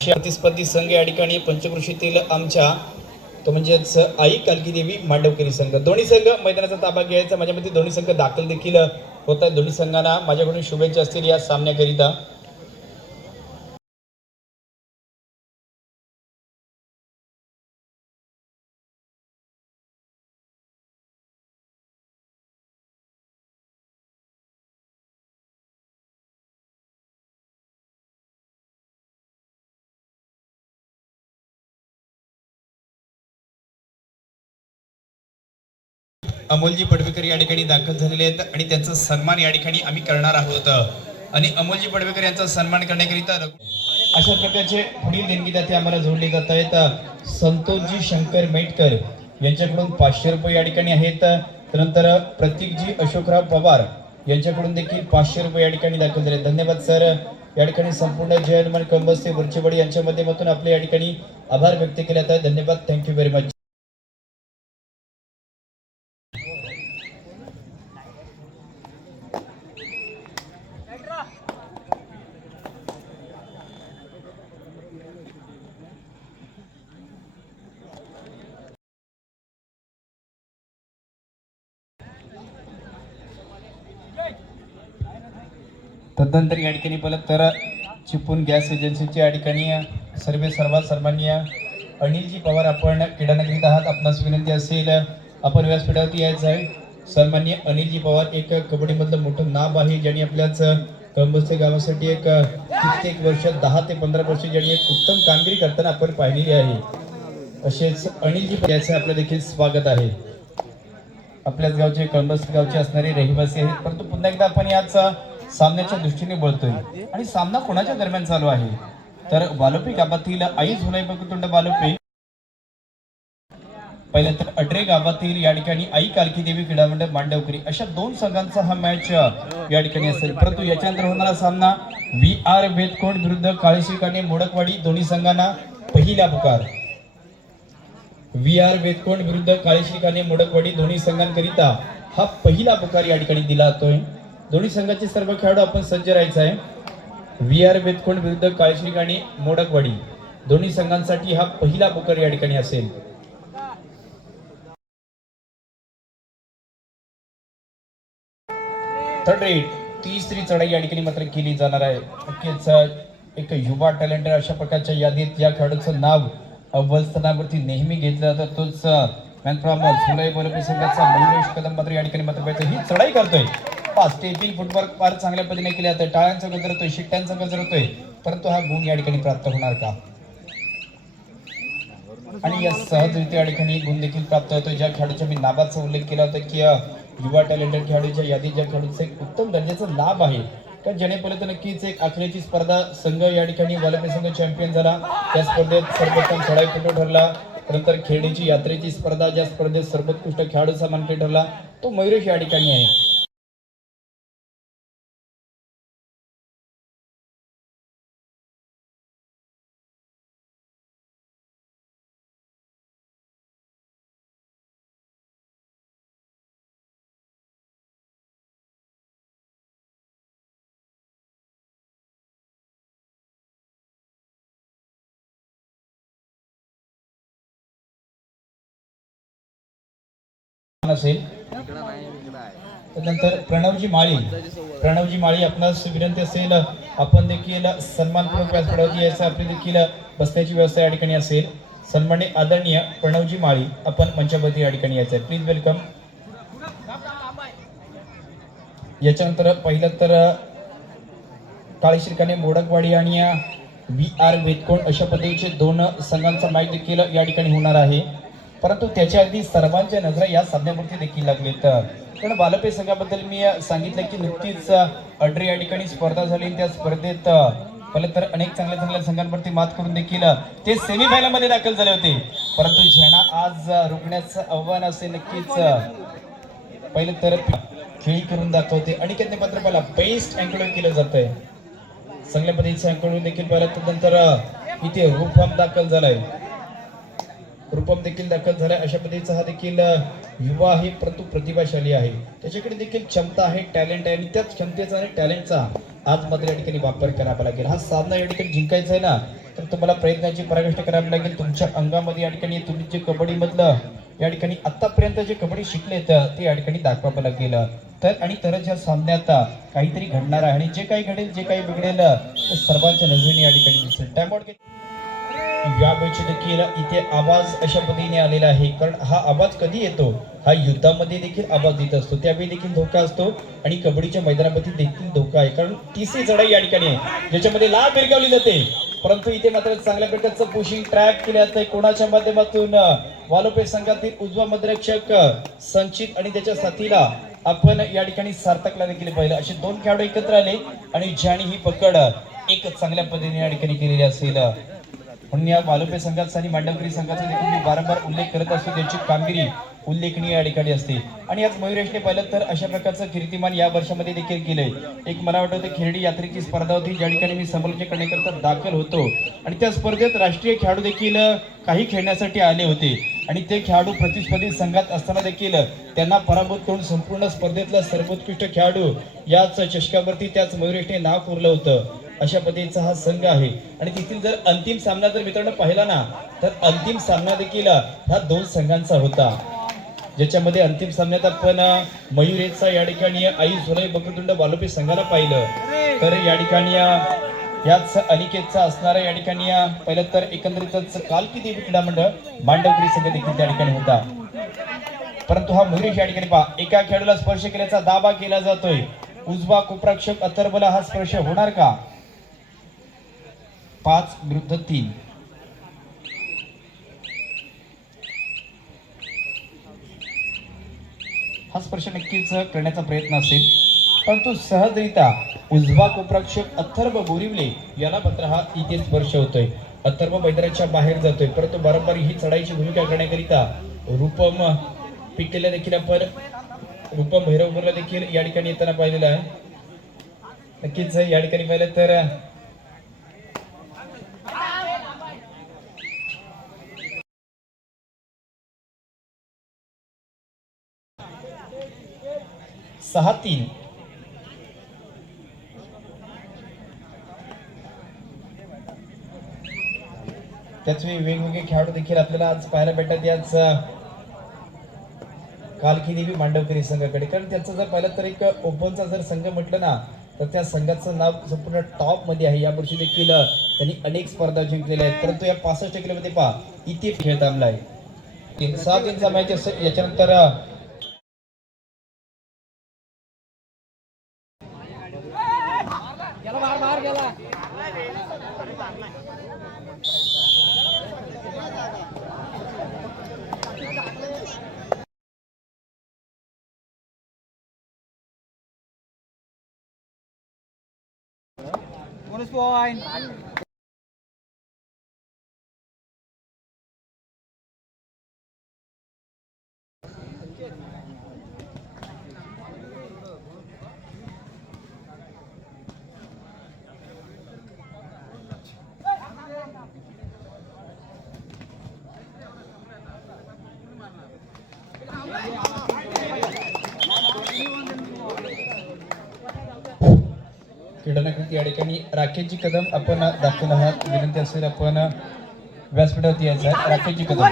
प्रतिस्पर्धी संघ या ठिकाणी पंचकृषीतील आमच्या तो म्हणजेच आई कालकी देवी मांडवकरी संघ दोन्ही संघ मैदानाचा ताबा घ्यायचा. माझ्या मते दोन्ही संघ दाखल देखील होत आहेत. दोन्ही संघांना माझ्याकडून शुभेच्छा असतील या सामन्याकरिता. अमोलजी पडवेकर या ठिकाणी दाखल झालेले आहेत आणि त्यांचा सन्मान या ठिकाणी आम्ही करणार आहोत. आणि अमोलजी पडवेकर यांचा सन्मान करण्याकरिता अशा प्रकारचे पुढील देणगीदाते आम्हाला जोडले जात आहेत. संतोषजी शंकर मेटकर यांच्याकडून 500 रुपये या ठिकाणी आहेत. त्यानंतर प्रतीकजी अशोकराव पवार यांच्याकडून देखील 500 रुपये या ठिकाणी दाखल झाले. धन्यवाद सर. या ठिकाणी संपूर्ण जय हनुमान कंबस्ते वरचेवाडी यांच्या माध्यमातून आपले या ठिकाणी आभार व्यक्त केले जात आहेत. धन्यवाद. Thank you very much. तदनंतर या ठिकाणी परत तर चिपळूण गॅस एजन्सीच्या या ठिकाणी सर्वात सन्माननीय अनिलजी पवार आपण क्रीडानगरीत आहात. आपणास विनंती असेल आपण व्यासपीठावरती यायचं आहे. सन्माननीय अनिलजी पवार एक कबड्डीमधलं मोठं नाव आहे ज्यांनी आपल्याच कंबस्ते गावासाठी एक कित्येक वर्ष 10 ते 15 वर्ष ज्यांनी एक उत्तम कामगिरी करताना आपण पाहिलेली आहे. असेच अनिलजी याचं आपलं देखील स्वागत आहे. आपल्याच गावचे कंबस्ते गावचे असणारे रहिवासी आहेत. परंतु पुन्हा एकदा आपण याच सामन्याच्या दृष्टीने बोलतोय आणि सामना कोणाच्या दरम्यान चालू आहे तर वालोपी गावातील आई झुलाई बकुतुंड वालोपी पहिल्या तर अड्रे गावातील या ठिकाणी आई कालकी देवी क्रीडा मंडळ मांडवकरी अशा दोन संघांचा हा मॅच या ठिकाणी असेल. परंतु याच्यानंतर होणारा सामना VR वेदकोंड विरुद्ध काळेश्रीकाने मोडकवाडी. दोन्ही संघांना पहिला पुकार. VR वेदकोंड विरुद्ध काळेश्रीकाने मोडकवाडी दोन्ही संघांकरिता हा पहिला पुकार या ठिकाणी दिला जातोय. दोन्ही संघाचे सर्व खेळाडू आपण सज्ज राहायचं आहे. VR वेदकोंड विरुद्ध काळेश्रीकाने मोडकवाडी दोन्ही संघांसाठी हा पहिला पुकार या ठिकाणी असेल. थर्ड रेट तिसरी चढाई या ठिकाणी मात्र केली जाणार आहे. नक्कीच एक युवा टॅलेंटर अशा प्रकारच्या यादीत या खेळाडूचं नाव अव्वल स्थानावरती नेहमी घेतलं जातं. तोच मॅन फ्रॉम झुलाई बोलपी संघाचा मयुरेश कदम मात्र या ठिकाणी मात्र ही चढाई करतोय. स्टेपिंग फुटवर्क फार चांगल्या पद्धतीने केले जाते. टाळ्यांचा गजर होतोय, शिट्ट्यांचा गजर होतोय. परंतु हा गुण या ठिकाणी प्राप्त होणार का आणि या सहजरित्या या ठिकाणी गुण देखील प्राप्त होतोय. ज्या खेळाडूचा मी नावाचा उल्लेख केला होता की युवा टॅलेंटेड खेळाडूच्या यादीत ज्या खेळाडूचं एक उत्तम दर्जाचं नाव आहे कारण जेणेपर्यंत नक्कीच एक आखल्याची स्पर्धा संघ या ठिकाणी वालपे संघ चॅम्पियन झाला. त्या स्पर्धेत सर्वोत्तम चढाईपटू ठरला. त्यानंतर खेळणीची यात्रेची स्पर्धा ज्या स्पर्धेत सर्वोत्कृष्ट खेळाडूचा मानकरी ठरला तो मयुरेश या ठिकाणी आहे. असेल त्यानंतर प्रणवजी माळी आपणास विनंती असेल आपण देखील सन्मानपूर्वक व्यासपीठावरती यायचं. आपली देखील बसण्याची व्यवस्था या ठिकाणी असेल. सन्माननीय आदरणीय प्रणवजी माळी आपण मंचावरती या ठिकाणी यायचं आहे. Please welcome. याच्यानंतर पहिलं तर काळेश्रीकाने मोडकवाडी आणि VR वेदकोंड अशा पद्धतीचे दोन संघांचा मॅच देखील या ठिकाणी होणार आहे. परंतु त्याच्या अगदी सर्वांच्या नजरा या सामन्यावरती देखील लागलेत. कारण वालपे संघाबद्दल मी सांगितलं की नुकतीच अड्रे या ठिकाणी स्पर्धा झाली. त्या स्पर्धेत पहिलं तर अनेक चांगल्या संघांवरती मात करून देखील ते सेमीफायनल मध्ये दाखल झाले होते. परंतु ज्यांना आज रोखण्याचं आव्हान असेल नक्कीच पहिलं तर खेळी करून दाखवते. अनिकेतने मात्र मला बेस्ट अँकल केलं जातंय. चांगल्या पद्धतीचं अँकल देखील पाहिलं. त्यानंतर इथे रूपम दाखल झालाय. अशा पद्धतीचा हा देखील युवा आहे परंतु प्रतिभाशाली आहे. त्याच्याकडे देखील क्षमता आहे, टॅलेंट आहे आणि त्याच क्षमतेचा आणि टॅलेंटचा आज मात्र या ठिकाणी वापर करावा लागेल. हा सामना या ठिकाणी जिंकायचा आहे ना तर तुम्हाला प्रयत्नाची पराकाष्ठा करावी लागेल. तुमच्या अंगामध्ये या ठिकाणी तुम्ही जे कबड्डीमधलं या ठिकाणी आतापर्यंत जे कबड्डी शिकले ते या ठिकाणी दाखवावं लागेल. तर आणि तरच या सामन्यात काहीतरी घडणार आहे आणि जे काही घडेल जे काही बिघडेल ते सर्वांच्या नजरेने या ठिकाणी दिसेल. टाइमआउट यावेळी देखील इथे आवाज अशा पद्धतीने आलेला आहे, कारण हा आवाज कधी येतो, हा युद्धामध्ये देखील आवाज येत असतो, त्यावेळी देखील धोका असतो आणि कबड्डीच्या मैदानामध्ये देखील धोका आहे, कारण तिसरी चढाई या ठिकाणी आहे ज्याच्यामध्ये लाल भिरकावली जाते. परंतु इथे मात्र चांगल्या प्रकारचं पुशिंग ट्रॅप केलं जातंय कोणाच्या माध्यमातून, वालोपे संघातील उजवा मध्यरक्षक संचित आणि त्याच्या साथीला आपण या ठिकाणी सार्थकला देखील पाहिलं. असे दोन खेळाडू एकत्र आले आणि ज्याने ही पकड एक चांगल्या पद्धतीने या ठिकाणी केलेली असेल. म्हणून या वालोपे संघाचा आणि मांडवगिरी संघाचा देखील मी वारंवार उल्लेख करत असतो, त्यांची कामगिरी उल्लेखनीय या ठिकाणी असते. आणि आज मयुरेशने पाहिलं तर अशा प्रकारचं कीर्तिमान या वर्षामध्ये देखील केलंय. एक मला वाटतं खिरडी यात्रेची स्पर्धा होती ज्या ठिकाणी मी समालोचन करण्याकरता दाखल होतो आणि त्या स्पर्धेत राष्ट्रीय खेळाडू देखील काही खेळण्यासाठी आले होते आणि ते खेळाडू प्रतिस्पर्धी संघात असताना देखील त्यांना पराभूत करून संपूर्ण स्पर्धेतला सर्वोत्कृष्ट खेळाडू याच चषकावरती त्याच मयुरेशने नाव कोरलं होतं. अशा पद्धतीचा हा संघ आहे आणि तिथील जर अंतिम सामना जर मित्रांनो पाहिला ना तर अंतिम सामना देखील हा दोन संघांचा होता, ज्याच्यामध्ये अंतिम सामन्यात आपण मयुरेशचा या ठिकाणी आई सुरई बकरतुंड वालोपे संघाला पाहिलं. तर या ठिकाणी याच अनिकेतचा असणारा या ठिकाणी पहिलं तर एकंदरीतच कालकी देवी क्रीडा मंडळ मांडवगिरी संघ देखील त्या ठिकाणी होता. परंतु हा मयुरेश या ठिकाणी पहा एका खेळाडूला स्पर्श केल्याचा दावा केला जातोय. उजवा कोपराक्षक अथर्वला हा स्पर्श होणार का? 5-3 हा स्पर्श नक्कीच करण्याचा प्रयत्न असेल, परंतु सहजरित्या उजवा कोपराक्षक अथर्व बोरिवले याला मात्र हा इथे स्पर्श होतोय. अथर्व मैदानाच्या बाहेर जातोय, परंतु वारंवार ही चढाईची भूमिका करण्याकरिता रूपम पिकेला देखील आपण रूपम भैरवपूरला देखील या ठिकाणी येताना पाहिलेलं आहे. नक्कीच या ठिकाणी पाहिलं तर सहा 3 त्याचवेळी वेगवेगळे खेळाडू देखील आपल्याला आज पाहायला भेटतात याच कालकी देवी मांडवगिरी संघाकडे, कारण त्यांचं जर पाहिलं तर एक ओपनचा जर संघ म्हटलं ना तर त्या संघाचं नाव संपूर्ण टॉप मध्ये आहे. यावर्षी देखील त्यांनी अनेक स्पर्धा जिंकलेल्या आहेत, परंतु या 65 किलोमध्ये पहा इथे खेळ थांबला आहे. 3-6 मॅच असेल. याच्यानंतर bonus point. क्रीडानकृती या ठिकाणी राकेशजी कदम आपण दाखवून आहात. विनंती असेल आपण व्यासपीठावरती यायचं आहे. राकेशजी कदम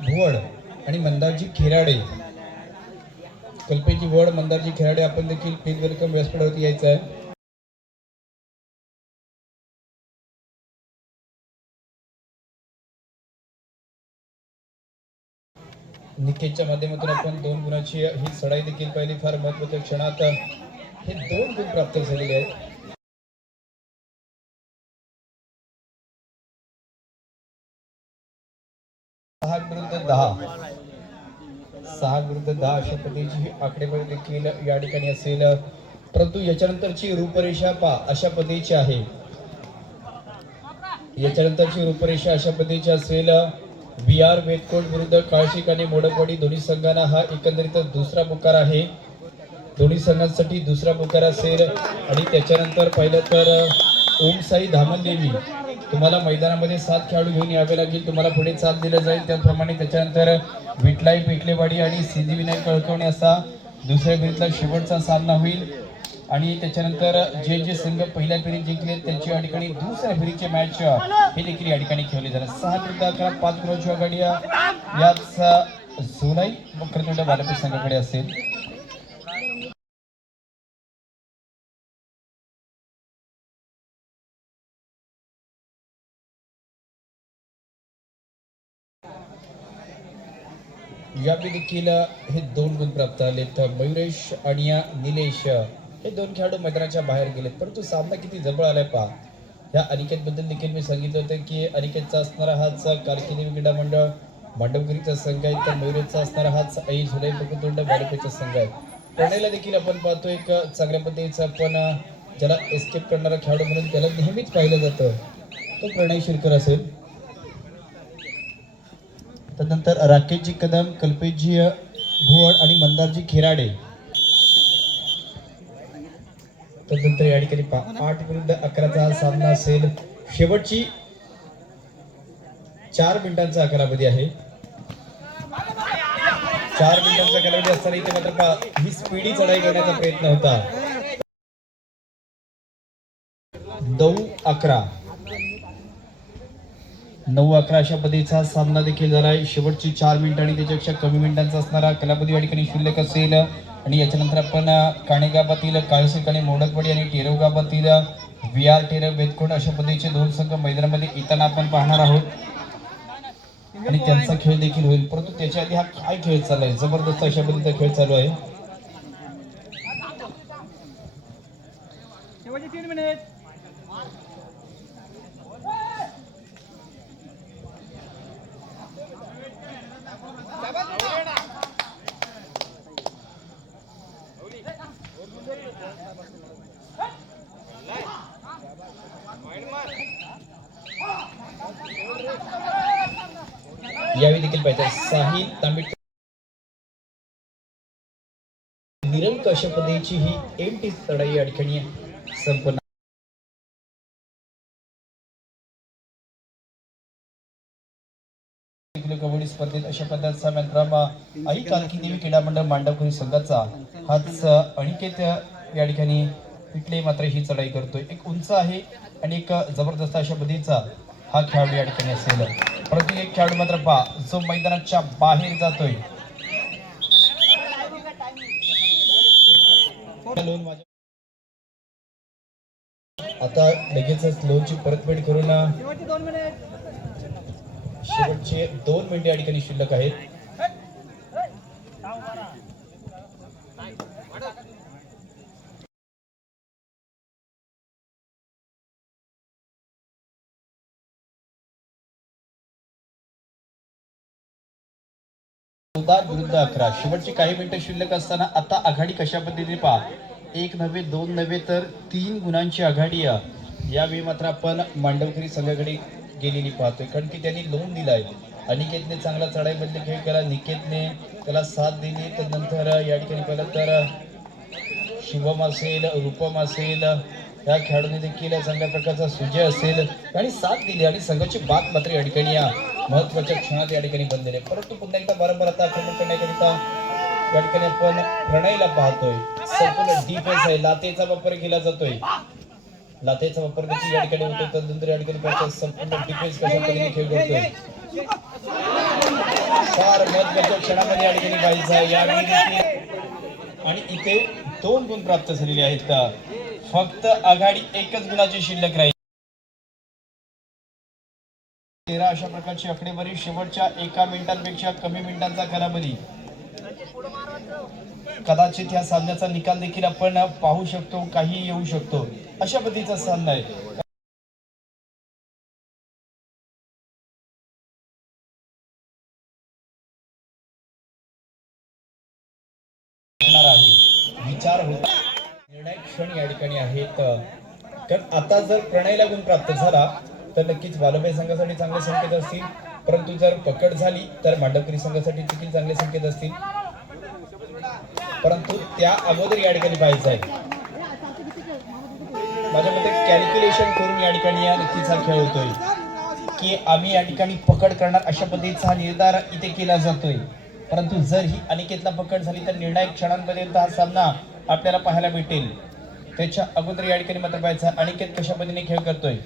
भुवड आणि मंदारजी खेराडे, कल्पेशजी भुवड मंदारजी खेराडे आपण देखील प्लीज वेलकम व्यासपीठावरती यायचं आहे. निकेतच्या माध्यमातून आपण 2 गुणाची ही चढाई देखील पाहिली. फार महत्त्वाच्या क्षणात हे 2 गुण प्राप्त झालेले आहेत. 6-10 अशा पद्धतीची ही आकडेवारी देखील या ठिकाणी असेल, परंतु याच्यानंतरची रूपरेषा पहा अशा पद्धतीची आहे. याच्यानंतरची रूपरेषा अशा पद्धतीची असेल. VR वेतकोट विरुद्ध काळशिक आणि मोडकवाडी दोन्ही संघांना हा एकंदरीतच दुसरा पुकार आहे. दोन्ही संघांसाठी दुसरा पुकार असेल आणि त्याच्यानंतर पाहिलं तर ओमसाई धामणदेवी तुम्हाला मैदानामध्ये 7 खेळाडू घेऊन यावे लागेल, तुम्हाला पुढे साथ दिलं जाईल त्याप्रमाणे. त्याच्यानंतर विटलाई पेटलेवाडी आणि सिद्धिविनायक कळकवणे असा दुसऱ्या फेरीतला शेवटचा सामना होईल. आणि त्याच्यानंतर जे जे संघ पहिल्या फेरीत जिंकले त्यांची या ठिकाणी दुसऱ्या फेरीचे मॅच हे देखील या ठिकाणी खेळले जाणार. 6-11 5 गुणांची आघाडी याच सोलाई वक्रतुंड बालपे संघाकडे असेल. यावेळी देखील हे 2 गुण प्राप्त आलेत. मयुरेश आणि निलेश हे 2 खेळाडू मैदानाच्या बाहेर गेलेत, परंतु सामना किती जवळ आलाय पहा. ह्या अनिकेत बद्दल देखील मी सांगितलं होतं की अनिकेतचा असणारा हाच कारकिर्दी क्रीडा मंडळ मांडवगिरीचा संघ आहे, तर मयुरेशचा असणारा हाच आई झुलाई पकुतुंड बालपेचा संघ आहे. प्रणयला देखील आपण पाहतो एक चांगल्या पद्धतीचा आपण ज्याला एस्केप करणारा खेळाडू म्हणून त्याला नेहमीच पाहिलं जातं, तो प्रणय शिरकर असेल. त्यानंतर राकेशजी कदम, कल्पेशजी भुवड आणि मंदारजी खेराडे. त्यानंतर या ठिकाणी 8-11चा हा सामना असेल. शेवटची 4 मिनिटांचा कालावधी आहे. 4 मिनिटांचा कालावधी असताना इथे मात्र ही स्पीडी चढाई करण्याचा प्रयत्न होता. 9-11 अशा पद्धतीचा सामना देखील झाला आहे. शेवटची 4 मिनिटं आणि त्याच्यापेक्षा कमी मिनिटांचा असणारा कालावधी या ठिकाणी शिल्लक असेल. आणि याच्यानंतर आपण काणेगावातील काळसेक आणि मोडकवाडी आणि टेरव गावातील VR टेरव बेतकोट अशा पद्धतीचे 2 संघ मैदानामध्ये येताना आपण पाहणार आहोत आणि त्यांचा खेळ देखील होईल. परंतु त्याच्या आधी हा काय खेळ चालू आहे, जबरदस्त अशा पद्धतीचा खेळ चालू आहे. यावेळी देखील पाहिजे साहिल तांबे निरंक अशा पद्धतीची ही एमटी चढाई या ठिकाणी संपन्न. कबड्डी स्पर्धेत अशा पद्धतीचा मित्रांनो आई कारकिर्दी क्रीडा मंडळ मांडवगिरी संघाचा हाच अनिकेत या ठिकाणी पिटले मात्र ही चढाई करतोय. एक उंच आहे आणि एक जबरदस्त अशा पद्धतीचा हा खेळाडू या ठिकाणी असेल. परंतु एक खेळाडू मात्र पहा जो मैदानाच्या बाहेर जातोय. आता लगेचच लोनची परतफेड करून शेवटचे 2 मिनिटे या ठिकाणी शिल्लक आहेत. विरुद्ध 11 शेवटची काही मिनिटं शिल्लक असताना आता आघाडी कशा पद्धतीने पहा. 1 नव्हे 2 नव्हे तर 3 गुणांची आघाडी यावेळी मात्र आपण मांडवगिरी संघाकडे गेलेली पाहतोय, कारण की त्यांनी लोन दिलाय. अनिकेतने चांगला चढाईबद्दल खेळ केला, निकेतने त्याला साथ दिली. त्यानंतर या ठिकाणी पाहिलं तर शिवम असेल, रूपम असेल, या खेळाडूने देखील चांगल्या प्रकारचा सुजय असेल आणि साथ दिली आणि संघाची बात मात्र या ठिकाणी या महत्वाच्या क्षणात या ठिकाणी बनलेले. परंतु पुन्हा एकदा वारंवार आता आक्रमण करण्याकरिता या ठिकाणी आपण प्रणयला पाहतोय. संपूर्ण डिफेन्स आहे, लातेचा वापर केला जातोय, लातेचा वापर देखील या ठिकाणी होतो. त्यानंतर या ठिकाणी संपूर्ण डिफेन्स कशा पद्धतीने खेळ करतोय. फार महत्वाच्या क्षणामध्ये या ठिकाणी पाहिजे आहे आणि इथे 2 गुण प्राप्त झालेले आहेत. फक्त आघाडी 1च गुणाची शिल्लक राहील. 13 अशा प्रकारची आकडेवारी. शेवटच्या 1 मिनिटांपेक्षा कमी मिनिटांचा कालावधी. कदाचित या सामन्याचा निकाल देखील आपण पाहू शकतो, काही येऊ शकतो अशा पद्धतीचा सामना आहे. विचार होता निर्णायक क्षण या ठिकाणी आहेत. कारण आता जर प्रणयला गुण प्राप्त झाला तर नक्कीच वालोबे संघासाठी चांगले संकेत असतील, परंतु जर पकड झाली तर मांडवगिरी संघासाठी देखील चांगले संकेत असतील. परंतु त्या अगोदर या ठिकाणी पाहायचं आहे माझ्या मते कॅल्क्युलेशन करून या ठिकाणी या नक्कीच हा खेळ होतोय की आम्ही या ठिकाणी पकड करणार अशा पद्धतीचा हा निर्धार इथे केला जातोय. परंतु जर ही अनिकेतला पकड झाली तर निर्णायक क्षणांपर्यंत हा सामना आपल्याला पाहायला भेटेल. त्याच्या अगोदर या ठिकाणी मात्र पाहायचा अनिकेत कशा पद्धतीने खेळ करतोय.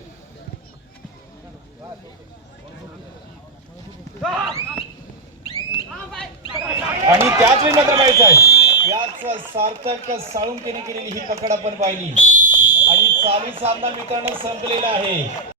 आणि त्याच वेळी मात्र पाहायचं आहे याच सार्थक साळुंकेने केलेली ही पकड आपण पाहिली आणि चालू सामना मित्रांनो संपलेला आहे.